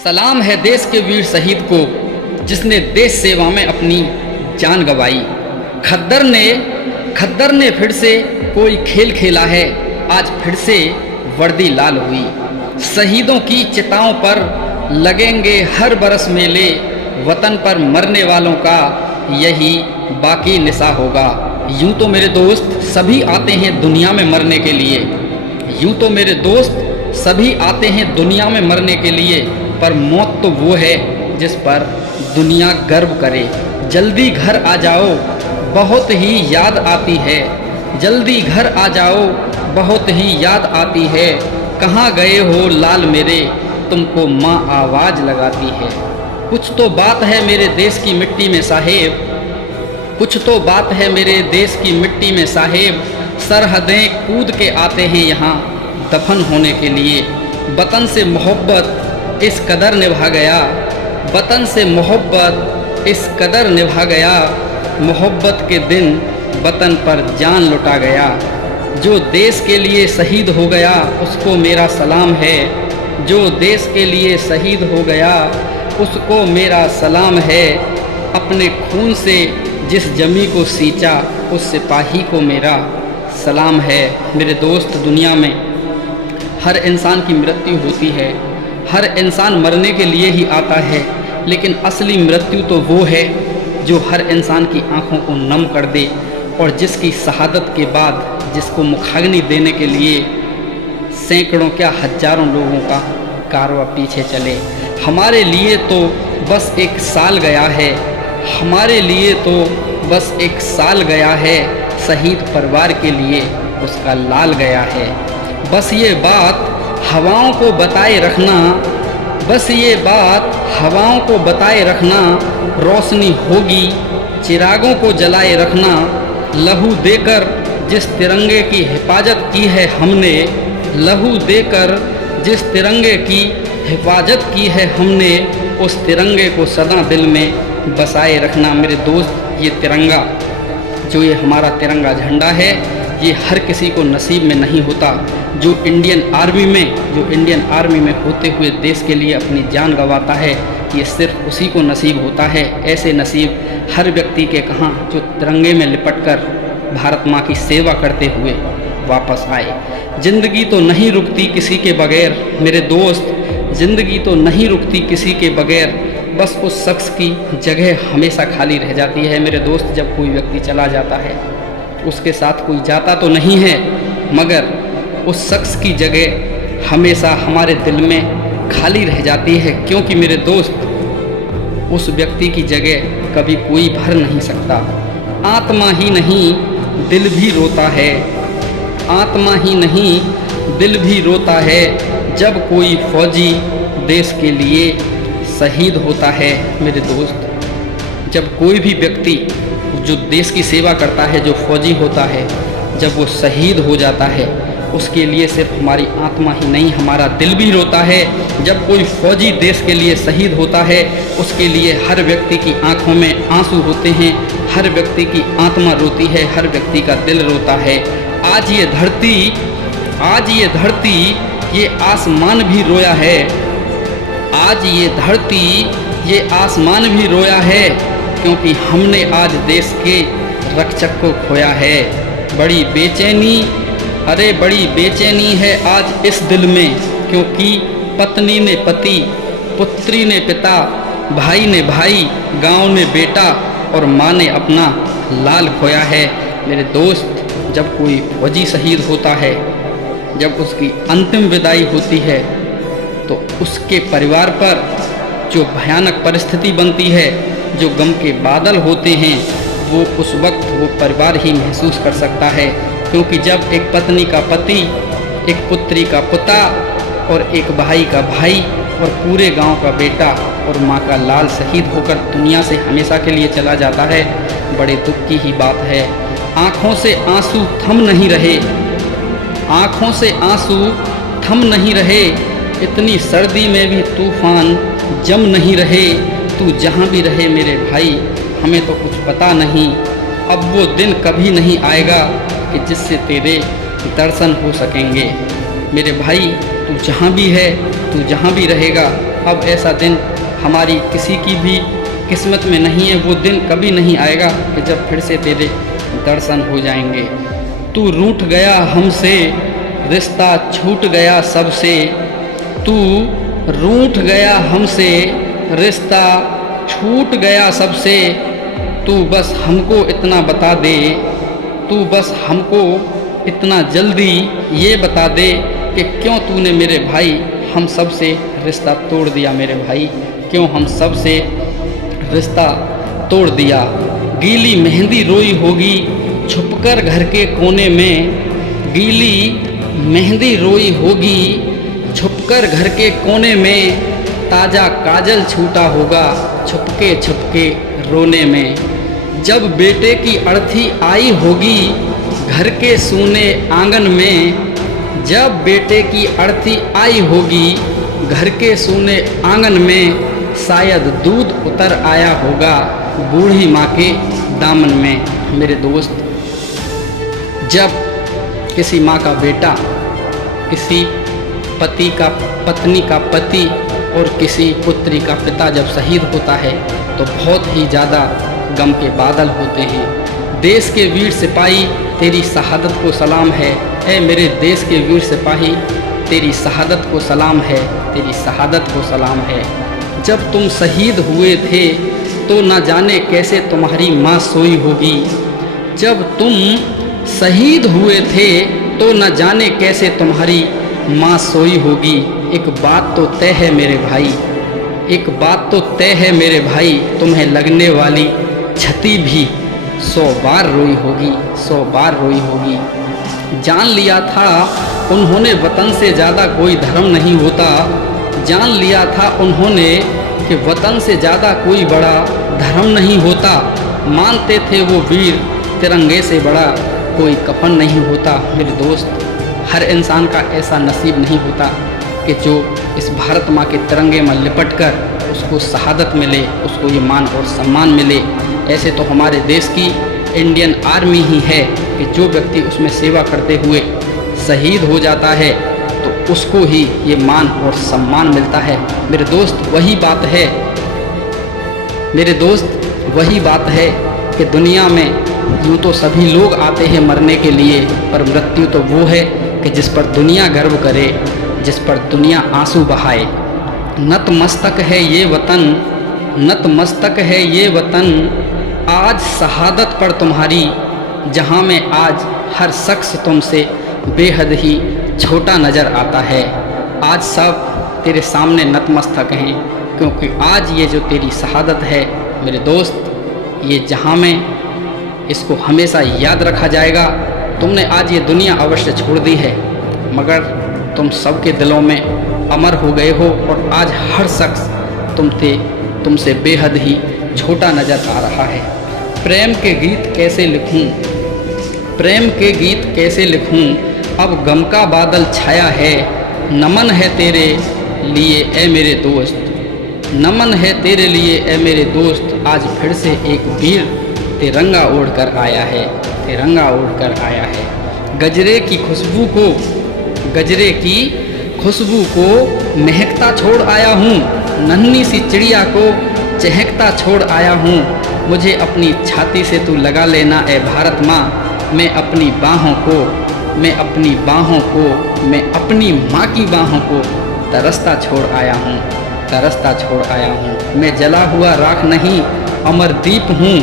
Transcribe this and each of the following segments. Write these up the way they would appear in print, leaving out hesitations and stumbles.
सलाम है देश के वीर शहीद को जिसने देश सेवा में अपनी जान गंवाई। खद्दर ने फिर से कोई खेल खेला है, आज फिर से वर्दी लाल हुई। शहीदों की चिताओं पर लगेंगे हर बरस मेले, वतन पर मरने वालों का यही बाकी निशा होगा। यूं तो मेरे दोस्त सभी आते हैं दुनिया में मरने के लिए, यूं तो मेरे दोस्त सभी आते हैं दुनिया में मरने के लिए, पर मौत तो वो है जिस पर दुनिया गर्व करे। जल्दी घर आ जाओ बहुत ही याद आती है, जल्दी घर आ जाओ बहुत ही याद आती है। कहाँ गए हो लाल मेरे, तुमको माँ आवाज़ लगाती है। कुछ तो बात है मेरे देश की मिट्टी में साहेब, कुछ तो बात है मेरे देश की मिट्टी में साहेब। सरहदें कूद के आते हैं यहाँ दफन होने के लिए। वतन से मोहब्बत इस कदर निभा गया, वतन से मोहब्बत इस कदर निभा गया। मोहब्बत के दिन वतन पर जान लुटा गया। जो देश के लिए शहीद हो गया उसको मेरा सलाम है, जो देश के लिए शहीद हो गया उसको मेरा सलाम है। अपने खून से जिस जमी को सींचा उस सिपाही को मेरा सलाम है। मेरे दोस्त, दुनिया में हर इंसान की मृत्यु होती है, हर इंसान मरने के लिए ही आता है, लेकिन असली मृत्यु तो वो है जो हर इंसान की आंखों को नम कर दे और जिसकी शहादत के बाद जिसको मुखाग्नि देने के लिए सैकड़ों क्या हजारों लोगों का कारवां पीछे चले। हमारे लिए तो बस एक साल गया है, हमारे लिए तो बस एक साल गया है। शहीद परिवार के लिए उसका लाल गया है। बस ये बात हवाओं को बताए रखना, बस ये बात हवाओं को बताए रखना। रोशनी होगी चिरागों को जलाए रखना। लहू देकर जिस तिरंगे की हिफाजत की है हमने, लहू देकर जिस तिरंगे की हिफाजत की है हमने, उस तिरंगे को सदा दिल में बसाए रखना। मेरे दोस्त, ये तिरंगा जो ये हमारा तिरंगा झंडा है, ये हर किसी को नसीब में नहीं होता। जो इंडियन आर्मी में होते हुए देश के लिए अपनी जान गंवाता है, ये सिर्फ उसी को नसीब होता है। ऐसे नसीब हर व्यक्ति के कहाँ जो तिरंगे में लिपटकर भारत माँ की सेवा करते हुए वापस आए। ज़िंदगी तो नहीं रुकती किसी के बगैर मेरे दोस्त, ज़िंदगी तो नहीं रुकती किसी के बगैर, बस उस शख्स की जगह हमेशा खाली रह जाती है। मेरे दोस्त, जब कोई व्यक्ति चला जाता है उसके साथ कोई जाता तो नहीं है, मगर उस शख्स की जगह हमेशा हमारे दिल में खाली रह जाती है, क्योंकि मेरे दोस्त उस व्यक्ति की जगह कभी कोई भर नहीं सकता। आत्मा ही नहीं दिल भी रोता है, आत्मा ही नहीं दिल भी रोता है जब कोई फौजी देश के लिए शहीद होता है। मेरे दोस्त, जब कोई भी व्यक्ति जो देश की सेवा करता है, जो फौजी होता है, जब वो शहीद हो जाता है उसके लिए सिर्फ हमारी आत्मा ही नहीं हमारा दिल भी रोता है। जब कोई फौजी देश के लिए शहीद होता है उसके लिए हर व्यक्ति की आंखों में आंसू होते हैं, हर व्यक्ति की आत्मा रोती है, हर व्यक्ति का दिल रोता है। आज ये धरती ये आसमान भी रोया है, आज ये धरती ये आसमान भी रोया है, क्योंकि हमने आज देश के रक्षक को खोया है। बड़ी बेचैनी, अरे बड़ी बेचैनी है आज इस दिल में, क्योंकि पत्नी ने पति, पुत्री ने पिता, भाई ने भाई, गांव ने बेटा और माँ ने अपना लाल खोया है। मेरे दोस्त, जब कोई फौजी शहीद होता है, जब उसकी अंतिम विदाई होती है, तो उसके परिवार पर जो भयानक परिस्थिति बनती है, जो गम के बादल होते हैं, वो उस वक्त वो परिवार ही महसूस कर सकता है। क्योंकि जब एक पत्नी का पति, एक पुत्री का पिता और एक भाई का भाई और पूरे गांव का बेटा और माँ का लाल शहीद होकर दुनिया से हमेशा के लिए चला जाता है, बड़े दुख की ही बात है। आँखों से आंसू थम नहीं रहे, आँखों से आंसू थम नहीं रहे, इतनी सर्दी में भी तूफान जम नहीं रहे। तू जहाँ भी रहे मेरे भाई, हमें तो कुछ पता नहीं, अब वो दिन कभी नहीं आएगा कि जिससे तेरे दर्शन हो सकेंगे। मेरे भाई, तू जहाँ भी है, तू जहाँ भी रहेगा, अब ऐसा दिन हमारी किसी की भी किस्मत में नहीं है। वो दिन कभी नहीं आएगा कि जब फिर से तेरे दर्शन हो जाएंगे। तू रूठ गया हमसे, रिश्ता छूट गया सबसे। तू रूठ गया हमसे, रिश्ता छूट गया सबसे। तू बस हमको इतना बता दे, तू बस हमको इतना जल्दी ये बता दे कि क्यों तूने मेरे भाई हम सब से रिश्ता तोड़ दिया। मेरे भाई क्यों हम सब से रिश्ता तोड़ दिया। गीली मेहंदी रोई होगी छुपकर घर के कोने में। गीली मेहंदी रोई होगी छुपकर घर के कोने में। ताज़ा काजल छूटा होगा छुपके छुपके रोने में। जब बेटे की अर्थी आई होगी घर के सूने आंगन में। जब बेटे की अर्थी आई होगी घर के सूने आंगन में। शायद दूध उतर आया होगा बूढ़ी माँ के दामन में। मेरे दोस्त, जब किसी माँ का बेटा, किसी पति का पत्नी का पति और किसी पुत्री का पिता जब शहीद होता है तो बहुत ही ज़्यादा गम के बादल होते हैं। देश के वीर सिपाही तेरी शहादत को सलाम है। ऐ मेरे देश के वीर सिपाही तेरी शहादत को सलाम है, तेरी शहादत को सलाम है। जब तुम शहीद हुए थे तो न जाने कैसे तुम्हारी माँ सोई होगी। जब तुम शहीद हुए थे तो न जाने कैसे तुम्हारी माँ सोई होगी। एक बात तो तय है मेरे भाई, एक बात तो तय है मेरे भाई, तुम्हें लगने वाली क्षति भी 100 बार रोई होगी, 100 बार रोई होगी। जान लिया था उन्होंने वतन से ज़्यादा कोई धर्म नहीं होता। जान लिया था उन्होंने कि वतन से ज़्यादा कोई बड़ा धर्म नहीं होता। मानते थे वो वीर तिरंगे से बड़ा कोई कफन नहीं होता। मेरे दोस्त, हर इंसान का ऐसा नसीब नहीं होता कि जो इस भारत माँ के तिरंगे में लिपट कर उसको शहादत मिले, उसको ये मान और सम्मान मिले। ऐसे तो हमारे देश की इंडियन आर्मी ही है कि जो व्यक्ति उसमें सेवा करते हुए शहीद हो जाता है तो उसको ही ये मान और सम्मान मिलता है। मेरे दोस्त, वही बात है, मेरे दोस्त वही बात है कि दुनिया में यूँ तो सभी लोग आते हैं मरने के लिए, पर मृत्यु तो वो है कि जिस पर दुनिया गर्व करे, जिस पर दुनिया आंसू बहाए। नतमस्तक है ये वतन, नतमस्तक है ये वतन, आज शहादत पर तुम्हारी, जहाँ में आज हर शख्स तुमसे बेहद ही छोटा नज़र आता है। आज सब तेरे सामने नतमस्तक हैं क्योंकि आज ये जो तेरी शहादत है मेरे दोस्त, ये जहाँ में इसको हमेशा याद रखा जाएगा। तुमने आज ये दुनिया अवश्य छोड़ दी है मगर तुम सबके दिलों में अमर हो गए हो और आज हर शख्स तुमसे बेहद ही छोटा नज़र आ रहा है। प्रेम के गीत कैसे लिखूं, प्रेम के गीत कैसे लिखूं, अब गम का बादल छाया है। नमन है तेरे लिए ए मेरे दोस्त, नमन है तेरे लिए ए मेरे दोस्त, आज फिर से एक वीर तिरंगा ओढ़ कर आया है, तिरंगा ओढ़ कर आया है। गजरे की खुशबू को, गजरे की खुशबू को महकता छोड़ आया हूँ, नन्ही सी चिड़िया को चहकता छोड़ आया हूँ। मुझे अपनी छाती से तू लगा लेना ए भारत माँ, मैं अपनी बाहों को, मैं अपनी बाहों को, मैं अपनी माँ की बाहों को तरसता छोड़ आया हूँ, तरसता छोड़ आया हूँ। मैं जला हुआ राख नहीं अमरदीप हूँ,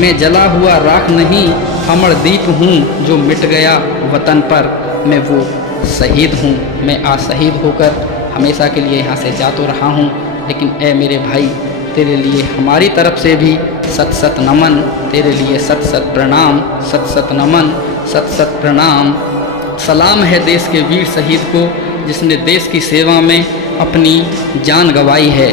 मैं जला हुआ राख नहीं अमरदीप हूँ, जो मिट गया वतन पर मैं वो शहीद हूँ। मैं आज शहीद होकर हमेशा के लिए यहाँ से जा तो रहा हूँ, लेकिन ए मेरे भाई, तेरे लिए हमारी तरफ से भी सत सत नमन, तेरे लिए सत सत प्रणाम, सत सत नमन, सत सत प्रणाम। सलाम है देश के वीर शहीद को जिसने देश की सेवा में अपनी जान गंवाई है,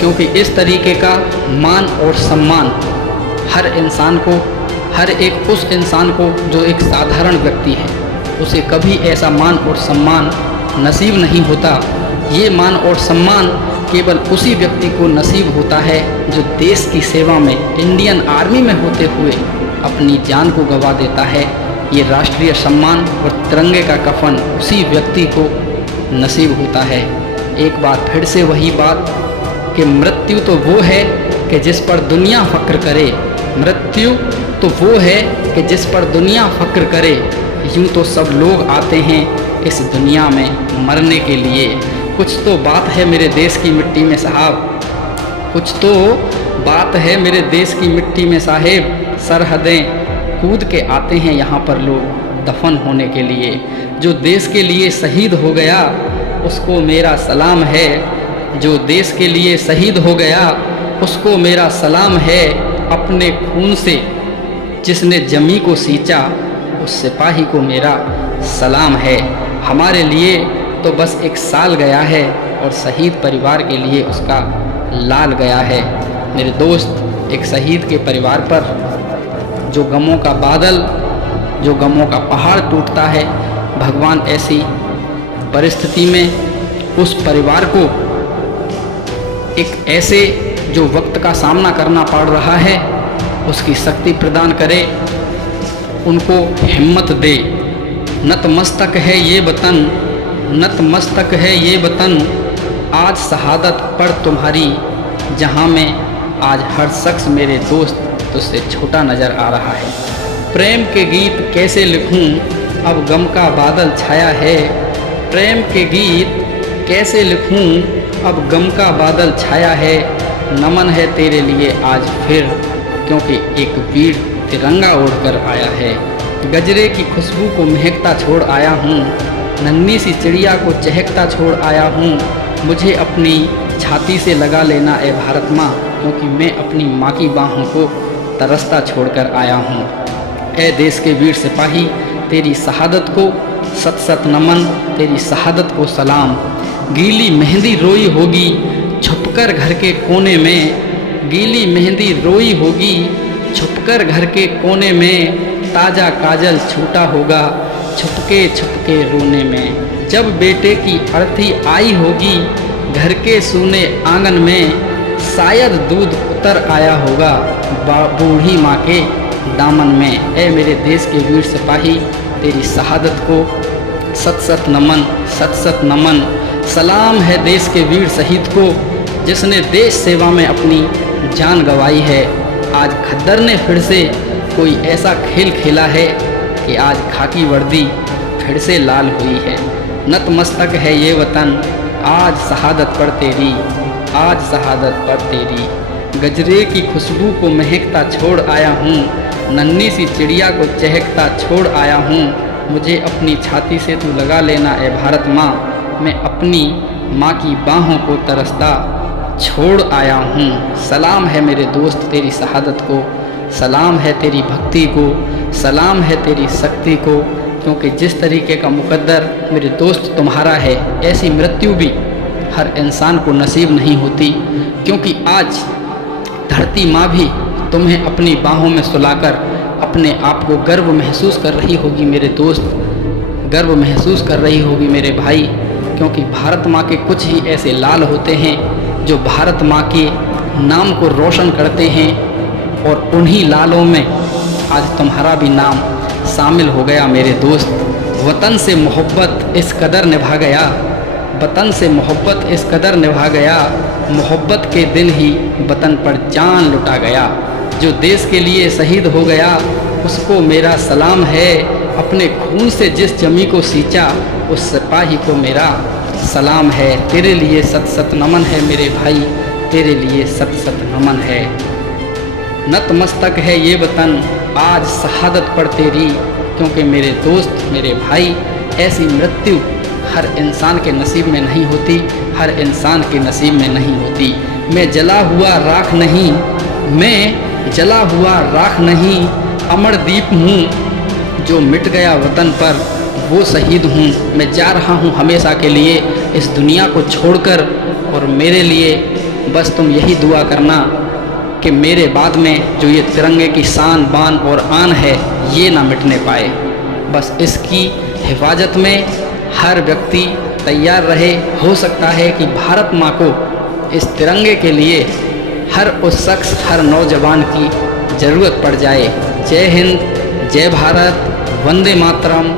क्योंकि इस तरीके का मान और सम्मान हर इंसान को, हर एक उस इंसान को जो एक साधारण व्यक्ति है, उसे कभी ऐसा मान और सम्मान नसीब नहीं होता। ये मान और सम्मान केवल उसी व्यक्ति को नसीब होता है जो देश की सेवा में, इंडियन आर्मी में होते हुए अपनी जान को गंवा देता है। ये राष्ट्रीय सम्मान और तिरंगे का कफन उसी व्यक्ति को नसीब होता है। एक बार फिर से वही बात कि मृत्यु तो वो है कि जिस पर दुनिया फ़क्र करे, मृत्यु तो वो है कि जिस पर दुनिया फ़क्र करे। यूँ तो सब लोग आते हैं इस दुनिया में मरने के लिए। कुछ तो बात है मेरे देश की मिट्टी में साहब, कुछ तो बात है मेरे देश की मिट्टी में साहेब। सरहदें कूद के आते हैं यहाँ पर लोग दफन होने के लिए। जो देश के लिए शहीद हो गया उसको मेरा सलाम है, जो देश के लिए शहीद हो गया उसको मेरा सलाम है। अपने खून से जिसने जमी को सींचा उस सिपाही को मेरा सलाम है। हमारे लिए तो बस एक साल गया है और शहीद परिवार के लिए उसका लाल गया है। मेरे दोस्त, एक शहीद के परिवार पर जो गमों का बादल, जो गमों का पहाड़ टूटता है, भगवान ऐसी परिस्थिति में उस परिवार को एक ऐसे जो वक्त का सामना करना पड़ रहा है उसकी शक्ति प्रदान करे, उनको हिम्मत दे। नतमस्तक है ये वतन, नतमस्तक है ये वतन, आज शहादत पर तुम्हारी, जहाँ में आज हर शख्स मेरे दोस्त तुझसे छोटा नज़र आ रहा है। प्रेम के गीत कैसे लिखूं अब गम का बादल छाया है, प्रेम के गीत कैसे लिखूं अब गम का बादल छाया है। नमन है तेरे लिए आज फिर, क्योंकि एक वीर तिरंगा ओढ़कर आया है। गजरे की खुशबू को महकता छोड़ आया हूँ, नन्ही सी चिड़िया को चहकता छोड़ आया हूँ। मुझे अपनी छाती से लगा लेना ए भारत माँ, क्योंकि मैं अपनी माँ की बाहों को तरसता छोड़कर आया हूँ। ए देश के वीर सिपाही, तेरी शहादत को सत सत नमन, तेरी शहादत को सलाम। गीली मेहंदी रोई होगी छुपकर घर के कोने में, गीली मेहंदी रोई होगी छुपकर घर के कोने में। ताज़ा काजल छूटा होगा छुपके छुपके रोने में। जब बेटे की अर्थी आई होगी घर के सूने आंगन में, शायद दूध उतर आया होगा बूढ़ी माँ के दामन में। ए मेरे देश के वीर सिपाही, तेरी शहादत को सत सत नमन, सत सत नमन। सलाम है देश के वीर शहीद को, जिसने देश सेवा में अपनी जान गंवाई है। आज खद्दर ने फिर से कोई ऐसा खेल खेला है कि आज खाकी वर्दी फिर से लाल हुई है। नतमस्तक है ये वतन, आज शहादत पर तेरी, आज शहादत पर तेरी। गजरे की खुशबू को महकता छोड़ आया हूँ, नन्ही सी चिड़िया को चहकता छोड़ आया हूँ। मुझे अपनी छाती से तू लगा लेना ए भारत माँ, मैं अपनी माँ की बाहों को तरसता छोड़ आया हूँ। सलाम है मेरे दोस्त तेरी शहादत को, सलाम है तेरी भक्ति को, सलाम है तेरी शक्ति को। क्योंकि जिस तरीके का मुकद्दर मेरे दोस्त तुम्हारा है, ऐसी मृत्यु भी हर इंसान को नसीब नहीं होती। क्योंकि आज धरती माँ भी तुम्हें अपनी बाहों में सुलाकर अपने आप को गर्व महसूस कर रही होगी मेरे दोस्त, गर्व महसूस कर रही होगी मेरे भाई। क्योंकि भारत माँ के कुछ ही ऐसे लाल होते हैं जो भारत माँ के नाम को रोशन करते हैं, और उन्हीं लालों में आज तुम्हारा भी नाम शामिल हो गया मेरे दोस्त। वतन से मोहब्बत इस कदर निभा गया, वतन से मोहब्बत इस कदर निभा गया, मोहब्बत के दिन ही वतन पर जान लुटा गया। जो देश के लिए शहीद हो गया उसको मेरा सलाम है, अपने खून से जिस जमी को सींचा उस सिपाही को मेरा सलाम है। तेरे लिए सत सत नमन है मेरे भाई, तेरे लिए सत सत नमन है। नतमस्तक है ये वतन, आज शहादत पर तेरी। क्योंकि मेरे दोस्त मेरे भाई, ऐसी मृत्यु हर इंसान के नसीब में नहीं होती, हर इंसान के नसीब में नहीं होती। मैं जला हुआ राख नहीं, मैं जला हुआ राख नहीं, अमर दीप हूँ जो मिट गया वतन पर वो शहीद हूँ। मैं जा रहा हूँ हमेशा के लिए इस दुनिया को छोड़कर, और मेरे लिए बस तुम यही दुआ करना कि मेरे बाद में जो ये तिरंगे की शान बान और आन है ये ना मिटने पाए। बस इसकी हिफाजत में हर व्यक्ति तैयार रहे। हो सकता है कि भारत माँ को इस तिरंगे के लिए हर उस शख्स, हर नौजवान की ज़रूरत पड़ जाए। जय हिंद, जय भारत, वंदे मातरम।